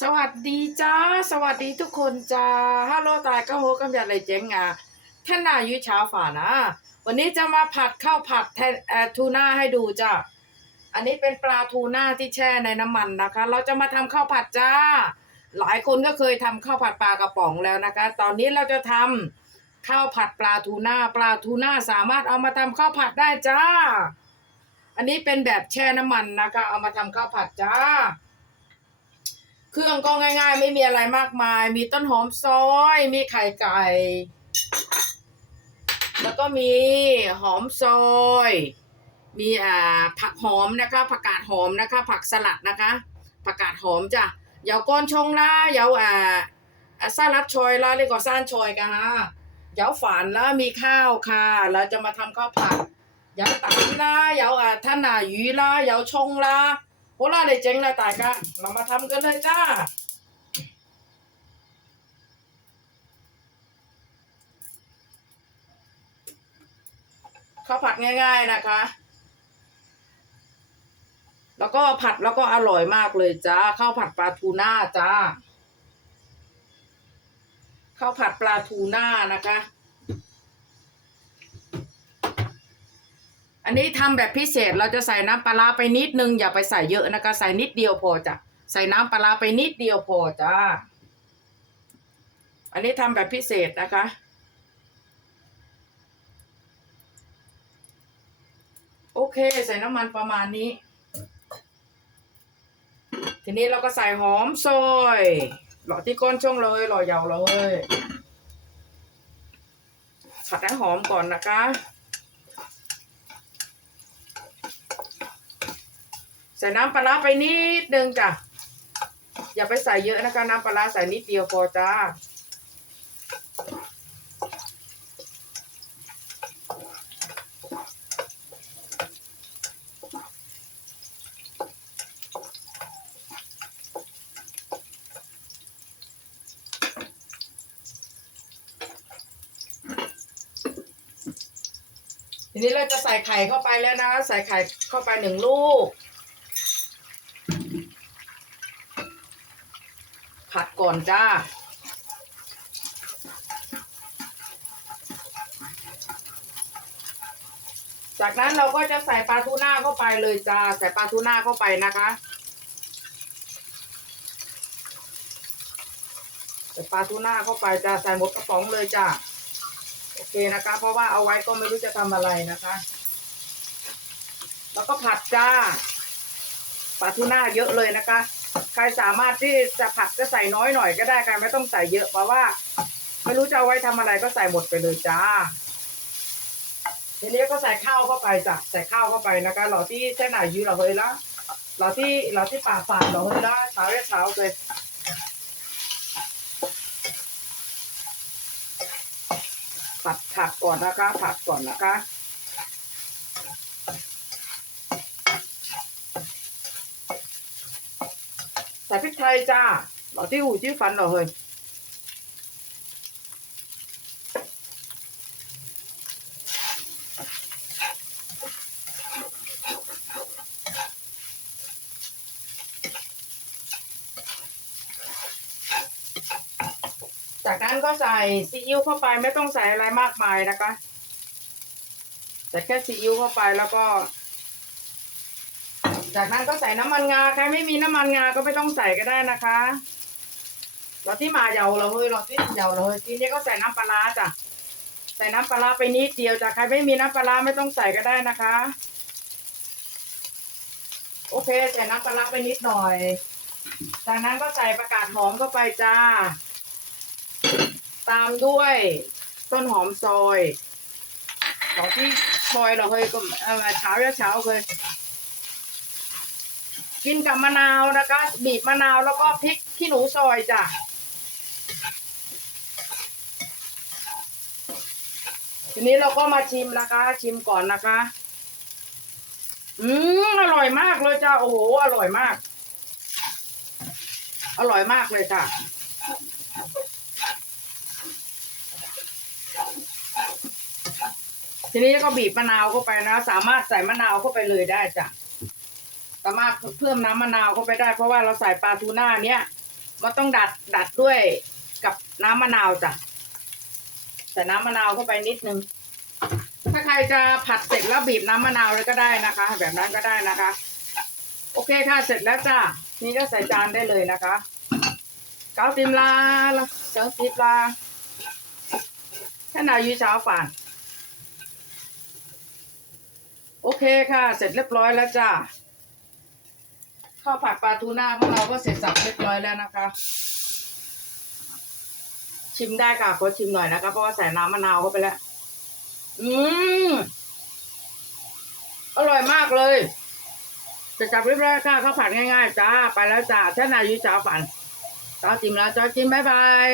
สวัสดีจ้า สวัสดีทุกคนจ้าฮัลโหลตายก็โฮกำจัดเลยเจ๋งอะท่านนายุ้ยเช้าฝ่านะ วันนี้จะมาผัดข้าวผัดแทนเอ่อทูน่าให้ดูจ้าอันนี้เป็นปลาทูน่าที่แช่ในน้ำมันนะคะ เราจะมาทำข้าวผัดจ้า หลายคนก็เคยทำข้าวผัดปลากระป๋องแล้วนะคะ ตอนนี้เราจะทำข้าวผัดปลาทูน่าปลาทูน่าสามารถเอามาทำข้าวผัดได้จ้า อันนี้เป็นแบบแช่น้ำมันนะคะ เอามาทำข้าวผัดจ้า เครื่องก็ง่าย ๆ ไม่มีอะไรมากมาย มีต้นหอมซอย มีไข่ไก่ แล้วก็มีหอมซอย มีอ่าผักหอมนะคะ ผักกาดหอมนะคะ ผักสลัดนะคะ ผักกาดหอมจ้ะเหยาก้อนชงละเหยาอ่าอ่าซาลัดชอยละเรียกว่าซ่านชอยกันฮะเหยาฝานละมีข้าวค่ะเราจะมาทำข้าวผัดเหยาตันละเหยาอ่าท่านหนาหยีละเหยาชงละ โหล่าเลยเจ๊งละตายกันเรามาทำกันเลยจ้าข้าวผัดง่ายๆนะคะ แล้วก็ผัดแล้วก็อร่อยมากเลยจ้าข้าวผัดปลาทูน่าจ้าข้าวผัดปลาทูน่านะคะ อันนี้ทำแบบพิเศษเราจะใส่น้ำปลาไปนิดนึงอย่าไปใส่เยอะนะคะ ใส่นิดเดียวพอจ้ะใส่น้ำปลาไปนิดเดียวพอจ้าอันนี้ทำแบบพิเศษนะคะ โอเค ใส่น้ำมันประมาณนี้ ทีนี้เราก็ใส่หอมซอยหล่อที่ก้นช่วงเลยหล่อยาวเลยผัดให้หอมก่อนนะคะ ใส่น้ำปลาไปนิดนึงจ้ะ อย่าไปใส่เยอะนะคะ น้ำปลาใส่นิดเดียวพอจ้า ทีนี้เราจะใส่ไข่เข้าไปแล้วนะ ใส่ไข่เข้าไปหนึ่งลูก ผัด ก่อนจ้า จากนั้นเราก็จะใส่ปลาทูน่าเข้าไปเลยจ้า ใส่ปลาทูน่าเข้าไปนะคะใส่ปลาทูน่าเข้าไปจ้า ใส่หมดกระป๋องเลยจ้า โอเคนะคะ เพราะว่าเอาไว้ก็ไม่รู้จะทำอะไรนะคะ แล้วก็ผัดจ้าปลาทูน่าเยอะเลยนะคะ ใครสามารถที่จะผัดจะใส่น้อยหน่อยก็ได้ค่ะไม่ต้องใส่เยอะเพราะว่า ไม่รู้จะเอาไว้ทำอะไรก็ใส่หมดไปเลยจ้า ทีนี้ก็ใส่ข้าวเข้าไปจ้ะใส่ข้าวเข้าไปนะคะหล่อที่เส้นไหนยืดเราเฮ้ยละหล่อที่หล่อที่ปากฝาดเราเฮ้ยละเช้าเรียกเช้าเลยผัดผัดก่อนนะคะผัดก่อนนะคะ ส่พริกไทยจ้าเราที่หูที่ฟันเราเฮยจากนั้นก็ใส่ซีอิ๊วเข้าไปไม่ต้องใส่อะไรมากมายนะคะ ใส่แค่ซีอิ๊วเข้าไปแล้วก็ จากนั้นก็ใส่น้ำมันงาใครไม่มีน้ำมันงาก็ไม่ต้องใส่ก็ได้นะคะเราที่มาเยาเราเฮ้ยเราที่เยาเราเฮ้ยทีนี้ก็ใส่น้ำปลาร้าจ้ะใส่น้ำปลาร้าไปนิดเดียวจ้ะใครไม่มีน้ำปลาร้าไม่ต้องใส่ก็ได้นะคะ โอเคใส่น้ำปลาร้าไปนิดหน่อย จากนั้นก็ใส่ประกาศหอมเข้าไปจ้า ตามด้วยต้นหอมซอยเราที่ซอยเราเฮ้ยก็อะไรเช้าเช้าเคย กินกับมะนาวนะคะ บีบมะนาวแล้วก็พริกขี้หนูซอยจ้ะทีนี้เราก็มาชิมนะคะ ชิมก่อนนะคะ อืมอร่อยมากเลยจ้าโอ้โหอร่อยมาก อร่อยมากเลยจ้ะทีนี้ก็บีบมะนาวเข้าไปนะ สามารถใส่มะนาวเข้าไปเลยได้จ้ะ สามารถเพิ่มน้ำมะนาวเข้าไปได้ เพราะว่าเราใส่ปลาทูน่าเนี้ยมันต้องดัดดัดด้วยกับน้ำมะนาวจ้ะใส่น้ำมะนาวเข้าไปนิดนึง ถ้าใครจะผัดเสร็จแล้วบีบน้ำมะนาวเลยก็ได้นะคะ แบบนั้นก็ได้นะคะ โอเคค่ะเสร็จแล้วจ้ะนี่ก็ใส่จานได้เลยนะคะ เกาติมลาละเกาติมลาท่านอายุเช้าฝานโอเคค่ะ เสร็จเรียบร้อยแล้วจ้ะ ข้าวผัดปลาทูน่าของเราก็เสร็จสับเรียบร้อยแล้วนะคะ ชิมได้ค่ะขอชิมหน่อยนะคะเพราะว่าใส่น้ำมะนาวเข้าไปแล้ว อืมอร่อยมากเลยจะจับเรียบร้อยค่ะข้าวผัดง่ายๆจ้าไปแล้วจ้าท่านอายุจ้าฝันจ้าจิ้มแล้วจ้าจิ้มบ๊ายบาย